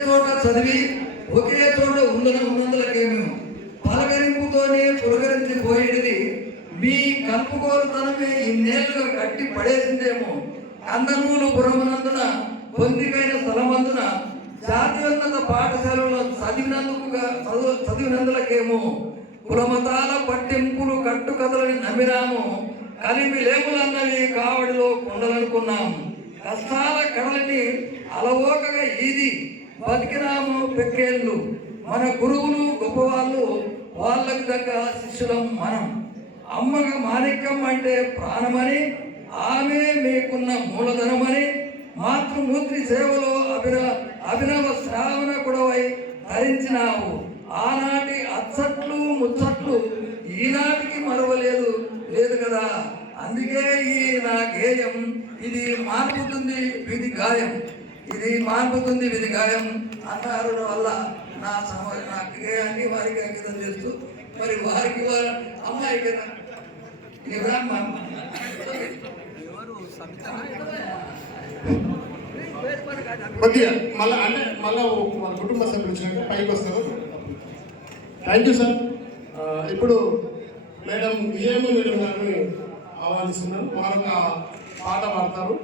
చోట చదివి ఒకే చోట ఉన్నందులకేమో పలకరింపుతోనే పులకరించిపోయేది మీ కలుపుకోరుతనమే ఇన్నేళ్లుగా కట్టి పడేసిందేమో. కందనూలు పురమనందున పొందికైన స్థలమందున జాతీయోన్నత పాఠశాలలో చదివినందులకేమో కులమతాల పట్టింపులు కట్టుకథలని నమ్మినాము. కలిమి లేములన్నవి కావడిలో కొండలనుకున్నాము. కష్టాల కడలని అలవోకగా ఈది బతికినాము పెక్కేళ్ళు. మన గురువులు గొప్పవాళ్ళు, వాళ్ళకి దగ్గ శిష్యులం మనం. అమ్మగా మాణిక్యం అంటే ప్రాణమని, ఆమె మీకున్న మూలధనమని, మాతృమూర్తి సేవలో అభినవ శ్రావణ కుడవై ధరించినావు. ఆనాటి అచ్చట్లు ముచ్చట్లు ఈనాటికి మరవలేదు లేదు కదా. అందుకే ఈ నా గేయం ఇది మాన్పుతుంది విధి గాయం, ఇది మాన్పుతుంది విధి గాయం అన్నారు వల్ల నా గేయాన్ని వారికి అంకితం చేస్తూ మరి వారికి అమ్మాయికి కొద్దిగా మళ్ళీ అంటే మళ్ళీ మన కుటుంబ సభ్యులు వచ్చినాక పైకి వస్తారు. Thank you sir. ఇప్పుడు మేడం విజయమ్మ మేడం గారిని ఆహ్వానిస్తున్నాను. వారు ఒక పాట పాడతారు.